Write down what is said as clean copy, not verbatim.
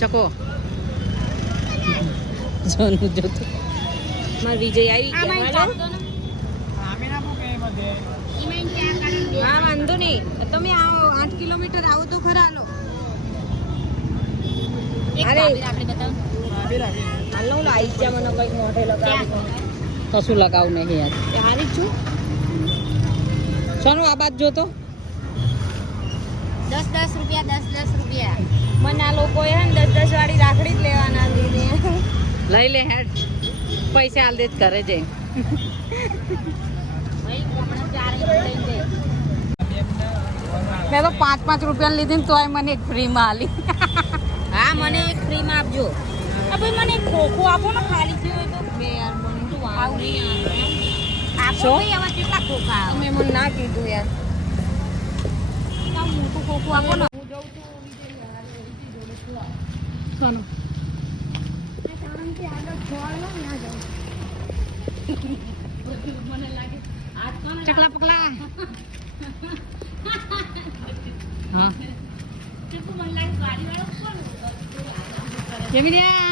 ચકો જોનું જોતું માર વિજય આવી ગયા હા વાંધો નહીં તમે આવો 8 કિલોમીટર આવો તો ખરા લો અરે આપણે બતાવો હાલો લો આઈ જા મને કઈક મોઢે લગાવ કશું લગાવ નહીં યાર એ હારી છું સોનું આ બાદ જોતો 10 રૂપિયા 10 રૂપિયા મને આ લોકોએ હે ને 10 વાળી રાખડી જ લેવાના દીધી લઈ લે હેડ પૈસા હાલ દે જ કરે છે મેં તો 5 રૂપિયા લીધી ને તોય મને એક ફ્રીમાં આલી હા મને એક ફ્રીમાં આપજો ભાઈ મને ખોખો આપો ને ખાલી છે તો બે યાર મને તો આવડી આપો ભાઈ આવા કેટલા ખોખા મેં મને ના કીધું યાર મોટું ખોખું આપો ને હું જઉં છું સોનું ચકલા પકલા હા કેમ રહ્યા